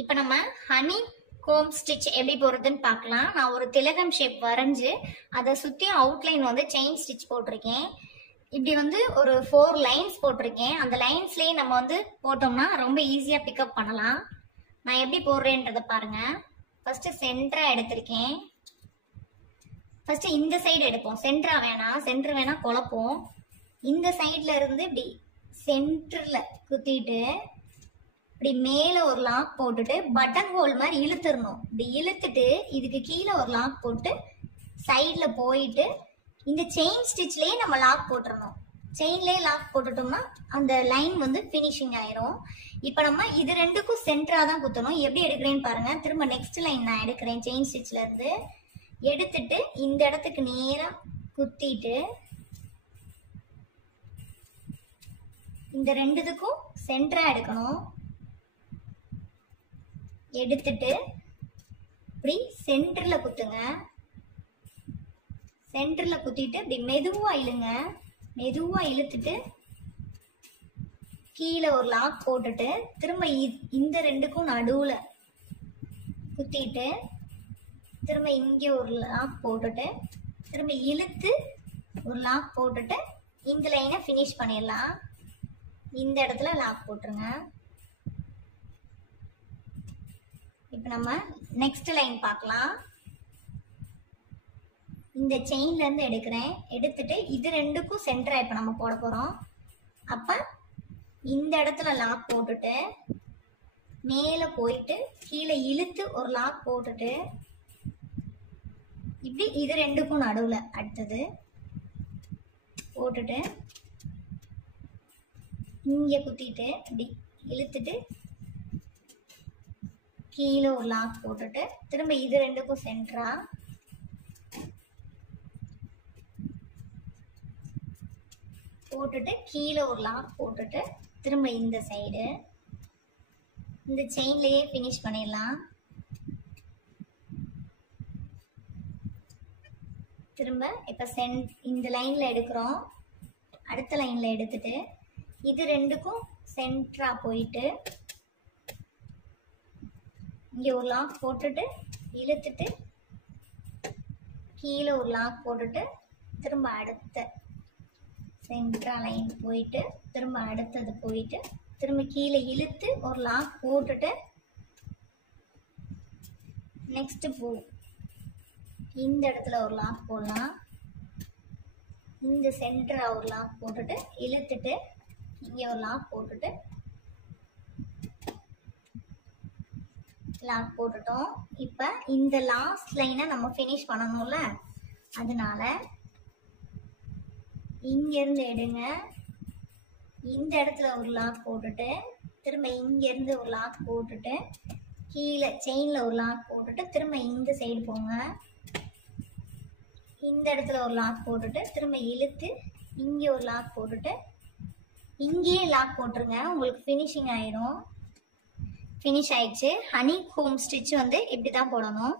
இப்போ நம்ம honey Kom stitch எப்படி போடுறதுன்னு பார்க்கலாம். நான் ஒரு திலகம் ஷேப் வரைஞ்சு அதை சுற்றி அவுட்லைன் வந்து செயின் ஸ்டிச் போட்டிருக்கேன். இப்படி வந்து ஒரு 4 லைன்ஸ் போட்டிருக்கேன். அந்த லைன்ஸ்லேயே நம்ம வந்து போட்டோம்னா ரொம்ப ஈஸியாக பிக்கப் பண்ணலாம். நான் எப்படி போடுறேன்றதை பாருங்க. ஃபர்ஸ்ட் சென்டரா எடுத்திருக்கேன். ஃபர்ஸ்ட் இந்த சைடு எடுப்போம். சென்டரா வேணாம், சென்டர் வேணா குழப்போம். இந்த சைட்ல இருந்து இப்படி சென்டர்ல குத்திட்டு இப்படி மேல ஒரு லாக் போட்டுட்டு பட்டன் ஹோல் மாதிரி இழுத்துடணும். இப்படி இழுத்துட்டு இதுக்கு கீழே ஒரு லாக் போட்டு சைட்ல போயிட்டு இந்த செயின் ஸ்டிச்லயே நம்ம லாக் போட்டுறணும். செயின்லயே லாக் போட்டுட்டோம்னா அந்த லைன் வந்து ஃபினிஷிங் ஆயிரும். இப்போ நம்ம இது ரெண்டுக்கும் சென்டரா தான் குத்தணும். எப்படி எடுக்கிறேன்னு பாருங்க. திரும்ப நெக்ஸ்ட் லைன் நான் எடுக்கிறேன். செயின் ஸ்டிச்ல இருந்து எடுத்துட்டு இந்த இடத்துக்கு நேரா குத்திட்டு இந்த ரெண்டுத்துக்கும் சென்டரா எடுக்கணும். எடுத்துட்டு இப்படி சென்டர்ல குத்துங்க. சென்டர்ல குத்திட்டு இப்படி மெதுவா இழுங்க. மெதுவா இழுத்துட்டு கீழே ஒரு லாக் போட்டுட்டு திரும்ப இந்த ரெண்டுக்கும் நடுவுல குத்திட்டு திரும்ப இங்கே ஒரு லாக் போட்டுட்டு திரும்ப இழுத்து ஒரு லாக் போட்டுட்டு இந்த லைனை ஃபினிஷ் பண்ணிடலாம். இந்த இடத்துல லாக் போட்டுருங்க. இப்போ நம்ம நெக்ஸ்ட் லைன் பார்க்கலாம். இந்த செயின்ல இருந்து எடுக்கிறேன். எடுத்துட்டு இது ரெண்டுக்கும் சென்டரா இப்போ நம்ம போட போறோம். அப்ப இந்த இடத்துல லாக் போட்டுட்டு மேலே போயிட்டு கீழே இழுத்து ஒரு லாக் போட்டுட்டு இப்படி இது ரெண்டுக்கும் நடுவுல அடுத்தது போட்டுட்டு இங்க குத்திட்டு இப்படி இழுத்துட்டு கீழே ஒரு லாக் போட்டுட்டு திரும்ப இது ரெண்டுக்கும் சென்டரா போட்டுட்டு கீழே ஒரு லாக் போட்டுட்டு திரும்ப இந்த சைடு இந்த செயின்லயே ஃபினிஷ் பண்ணிடலாம். திரும்ப இப்போ இந்த லைன்ல எடுக்கிறோம். அடுத்த லைன்ல எடுத்துட்டு இது ரெண்டுக்கும் சென்டரா போயிட்டு இங்க ஒரு லாக் போட்டுட்டு இழுத்துட்டு கீழே ஒரு லாக் போட்டுட்டு திரும்ப அடுத்த சென்டரா லைன் போயிட்டு திரும்ப அடுத்தது போயிட்டு திரும்ப கீழே இழுத்து ஒரு லாக் போட்டுட்டு நெக்ஸ்ட் பூ இந்த இடத்துல ஒரு லாக் போடலாம். இந்த சென்டரா ஒரு லாக் போட்டுட்டு இழுத்துட்டு இங்க ஒரு லாக் போட்டுட்டு லாக் போட்டுட்டோம். இப்ப இந்த லாஸ்ட் லைனை நம்ம ஃபினிஷ் பண்ணணும்ல, அதனால இங்க இருந்து எடுங்க. இந்த இடத்துல ஒரு லாக் போட்டுட்டு திரும்ப இங்க இருந்து ஒரு லாக் போட்டுட்டு கீழே செயின்ல ஒரு லாக் போட்டுட்டு திரும்ப இந்த சைடு போங்க. இந்த இடத்துல ஒரு லாக் போட்டுட்டு திரும்ப இழுத்து இங்கே ஒரு லாக் போட்டுட்டு இங்கேயே லாக் போட்டுருங்க. உங்களுக்கு ஃபினிஷிங் ஆயிரும். ஃபினிஷ் ஆயிடுச்சு. ஹனி கோம் ஸ்டிச் வந்து இப்படி தான் போடணும்.